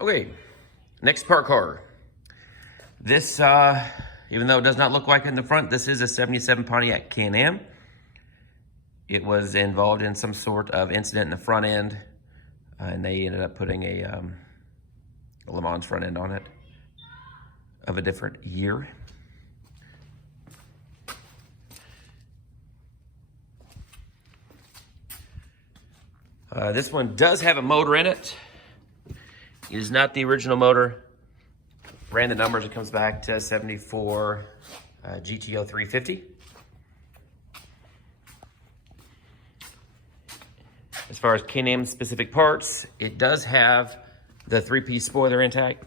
Okay, next park car. This, even though it does not look like it in the front, this is a 77 Pontiac CanAm. It was involved in some sort of incident in the front end, and they ended up putting a Lemans front end on it of a different year. This one does have a motor in it. It is not the original motor. Ran the numbers, it comes back to 74 GTO 350. As far as CanAm specific parts, it does have the 3-piece spoiler intact.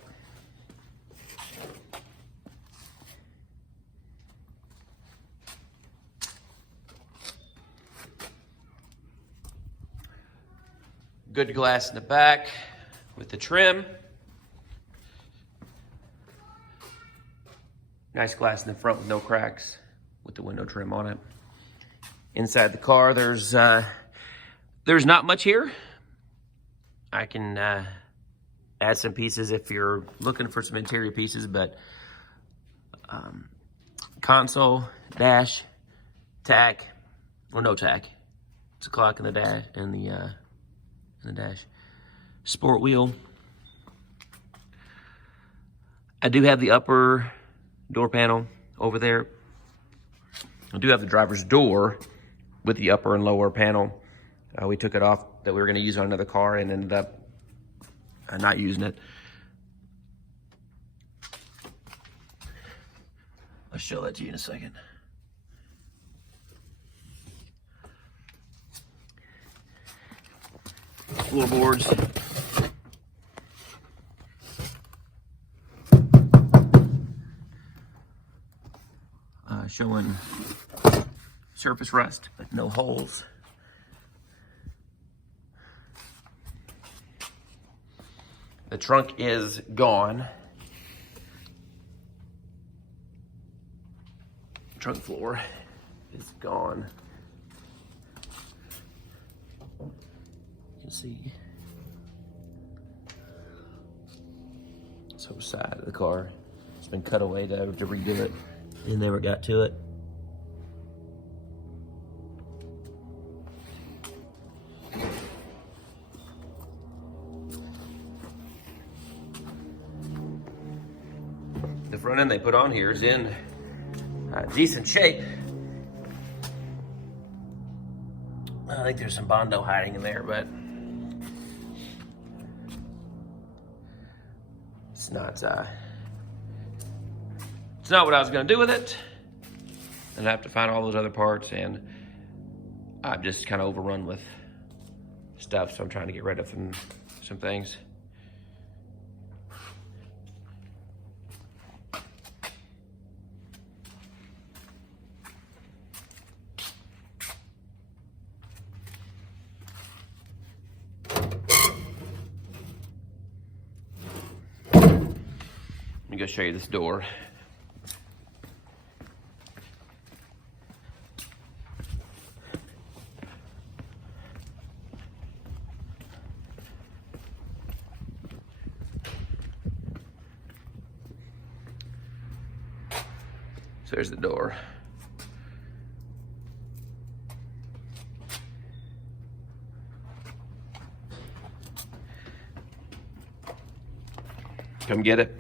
Good glass in the back with the trim. Nice glass in the front with no cracks with the window trim on it. Inside the car, there's not much here. I can add some pieces if you're looking for some interior pieces, but console, dash, tack, or no tack. It's a clock in the dash and the dash. Sport wheel. I do have the upper door panel over there. I do have the driver's door with the upper and lower panel. We took it off that we were going to use on another car and ended up not using it. I'll show that to you in a second. Floorboards. Showing surface rust, but no holes. The trunk is gone. Trunk floor is gone. You can see. So side of the car. It's been cut away to redo it. And never got to it. The front end they put on here is in decent shape. I think there's some Bondo hiding in there, but it's not what I was gonna do with it. And I have to find all those other parts, and I'm just kind of overrun with stuff, so I'm trying to get rid of some things. Let me go show you this door. So there's the door. Come get it.